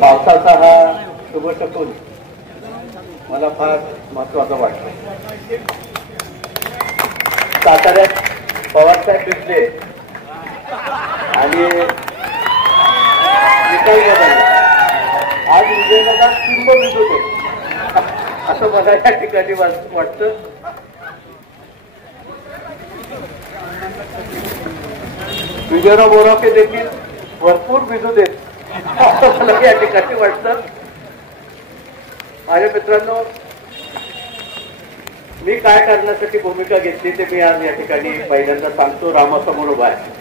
पावसाचा हा शुभ शकून मला फार महत्वाचा वाटतो. साताऱ्यात पवारसाहेब भिजले आणि निकाल बदलला. आज विजयनगर कुंभ भिजू दे असं मला या ठिकाणी वाटतं. विजयराव बोरावके देखील भरपूर भिजू देत असं मला या ठिकाणी वाटतं. माझ्या मित्रांनो, मी काय करण्यासाठी भूमिका घेतली ते मी आज या ठिकाणी पहिल्यांदा सांगतो. रामासमोर उभा आहे.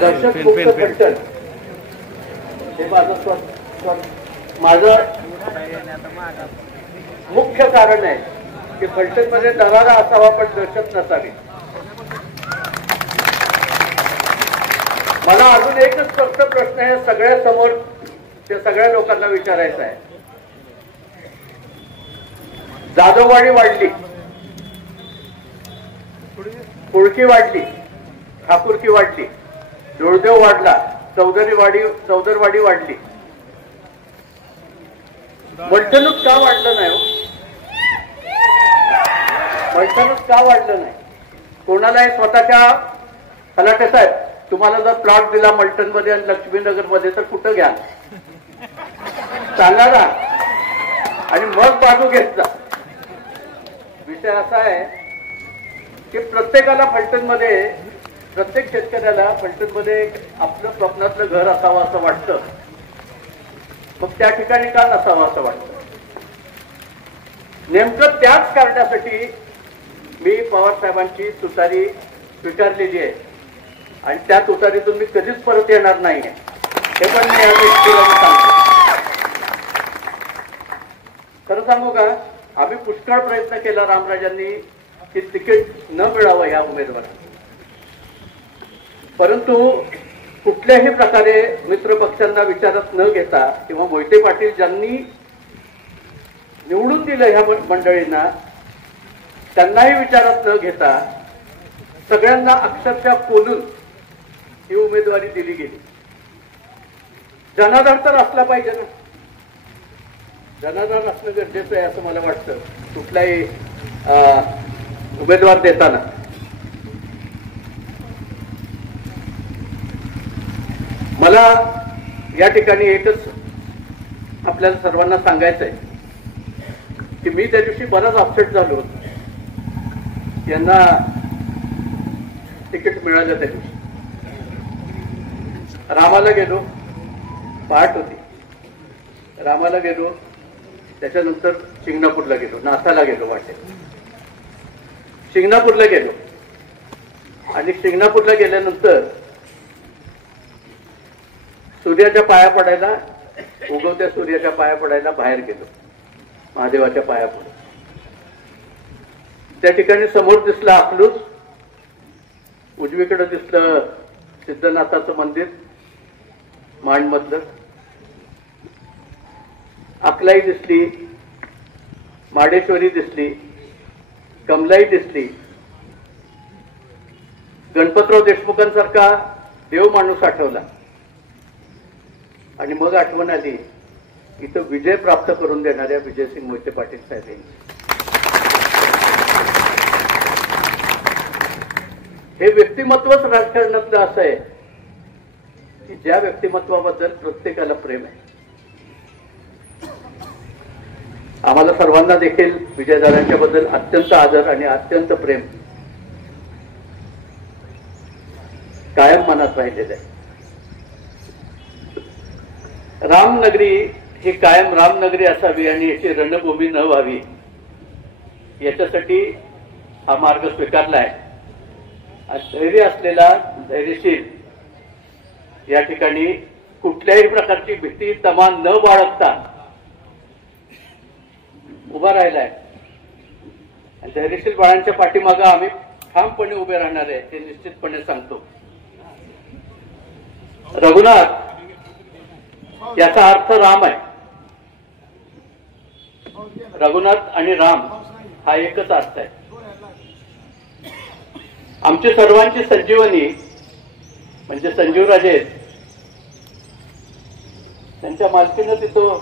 दहशतमुक्त फलटण हे माझं मुख्य कारण आहे की फलटणमध्ये दरारा असावा पण दहशत नसावी. मला अजून एकच स्पष्ट प्रश्न आहे सगळ्या समोर ते सगळ्या लोकांना विचारायचा आहे. जाधववाडी वाढली, कुळकी वाढली, ठाकूरकी वाढली, धुळदेव वाढला, चौदरवाडी वाढली. मलठणच का वाढलं नाही? मलठणच का वाढलं नाही? कोणालाही स्वतःच्या तलाटे साहेब, तुम्हाला जर प्लॉट दिला मलठण मध्ये आणि लक्ष्मीनगर मध्ये तर कुठं घ्या सांगा ना, आणि मग बाजू घेत जा. विषय असा आहे की प्रत्येकाला फलटणमध्ये, प्रत्येक शेतकऱ्याला फलटणमध्ये आपलं स्वप्नातलं घर असावं असं वाटतं. मग त्या ठिकाणी का नसावं असं वाटतं? नेमकं त्याच कारणासाठी मी पवार साहेबांची तुतारी स्वीकारलेली आहे आणि त्या तुतारीतून मी कधीच परत येणार नाही हे पण मी सांगतो. खरं सांगू का, आम्ही पुष्कळ प्रयत्न केला रामराजांनी की तिकीट न मिळावं या उमेदवारांना, परंतु कुठल्याही प्रकारे मित्र पक्षांना विचारात न घेता किंवा मोहिते पाटील ज्यांनी निवडून दिलं ह्या मंडळींना त्यांनाही विचारात न घेता सगळ्यांना अक्षरशः बोलून ही उमेदवारी दिली गेली. जनाधार तर असला पाहिजे ना, जनाधार असणं गरजेचं आहे असं मला वाटतं कुठलाही उमेदवार देताना. मला या ठिकाणी एकच आपल्याला सर्वांना सांगायचं आहे की मी त्या दिवशी बराच अपसेट झालो होतो. यांना तिकीट मिळालं त्या दिवशी. रामाला गेलो, पहाट होती, रामाला गेलो, त्याच्यानंतर शिंगणापूरला गेलो, नासाला गेलो, वाटेत शिंगणापूरला गेलो आणि शिंगणापूरला गेल्यानंतर सूर्याच्या पाया पडायला, उगवत्या सूर्याच्या पाया पडायला बाहेर गेलो, महादेवाच्या पाया पडलो. त्या ठिकाणी समोर दिसलं अकलूज, उजवीकडे दिसलं सिद्धनाथाचं मंदिर माणमधलं, अकलाई दिसली, माडेश्वरी दिसली, कमलाई दिसली. गणपतराव देशमुखांसारखा देव माणूस आठवला आणि मग आठवण आली इथं विजय प्राप्त करून देणाऱ्या विजयसिंग मोहिते पाटील साहेब यांची. हे व्यक्तिमत्वच राजकारणातलं असं आहे की ज्या व्यक्तिमत्वाबद्दल प्रत्येकाला प्रेम आहे. आम्हाला सर्वांना देखील विजयदारांच्या बद्दल अत्यंत आदर आणि अत्यंत प्रेम कायम मनात राहिलेलं आहे. रामनगरी ही कायम रामनगरी असावी आणि याची रणभूमी न व्हावी याच्यासाठी हा मार्ग स्वीकारला आहे. धैर्य असलेला, धैर्यशील, या ठिकाणी कुठल्याही प्रकारची भीती तमा न बाळगता उभा राहिलाय. धैर्यशील बाळांच्या पाठीमागे आम्ही ठामपणे उभे राहणार आहे हे निश्चितपणे सांगतो. रघुनाथ याचा अर्थ राम आहे. रघुनाथ आणि राम हा एकच अर्थ आहे. आमची सर्वांची संजीवनी म्हणजे संजीवराजे त्यांच्या मालकीनं तिथं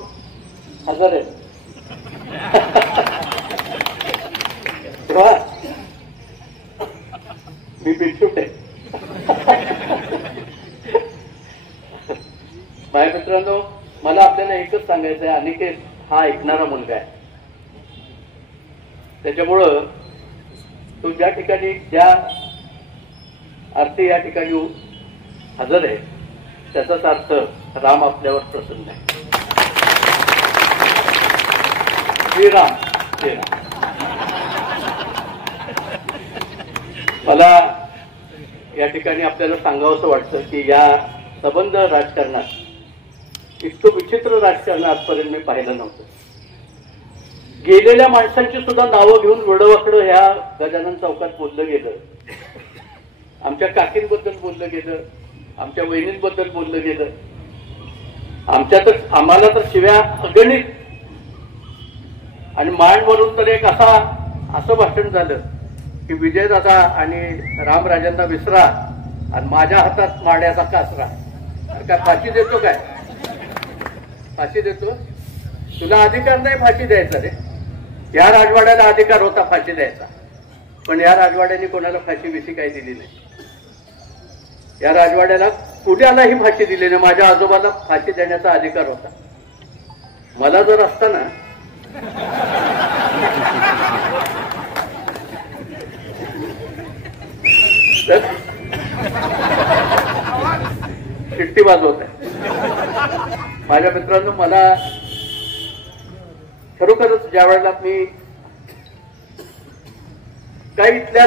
हजर आहे. मी बिनशूट आहे. माझ्या मित्रांनो, मला आपल्याला एकच सांगायचं आहे, अनिकेत हा ऐकणारा मुलगा आहे. त्याच्यामुळं तो ज्या ठिकाणी ज्या अर्थी या ठिकाणी हजर आहे त्याचाच अर्थ राम आपल्यावर प्रसन्न आहे. श्रीराम श्रीराम. मला या ठिकाणी आपल्याला सांगावंसं वाटतं की या संबंध राजकारणात इतकं विचित्र राजकारण आजपर्यंत मी पाहिलं नव्हतं. गेलेल्या माणसांची सुद्धा नावं घेऊन वेडवाकडं ह्या गजानन चौकात बोललं गेलं. आमच्या काकींबद्दल बोललं गेलं, आमच्या वहिनींबद्दल बोललं गेलं. आम्हाला तर शिव्या अगणित. आणि मान म्हणून तर एक असं भाषण झालं की विजयदादा आणि रामराजांना विसरा आणि माझ्या हातात माड्याचा कासरा. काय फाशी देतो काय? फाशी देतो? तुला अधिकार नाही फाशी द्यायचा रे. या राजवाड्याला अधिकार होता फाशी द्यायचा, पण या राजवाड्याने कोणाला फाशी बिशी काही दिली नाही. या राजवाड्याला कुणालाही फाशी दिली नाही. माझ्या आजोबाला फाशी देण्याचा अधिकार होता. मला जर असताना तर शिट्टी वाजवत आहे. माझ्या मित्रांनो, मला खरोखरच ज्या वेळेला मी काही इथल्या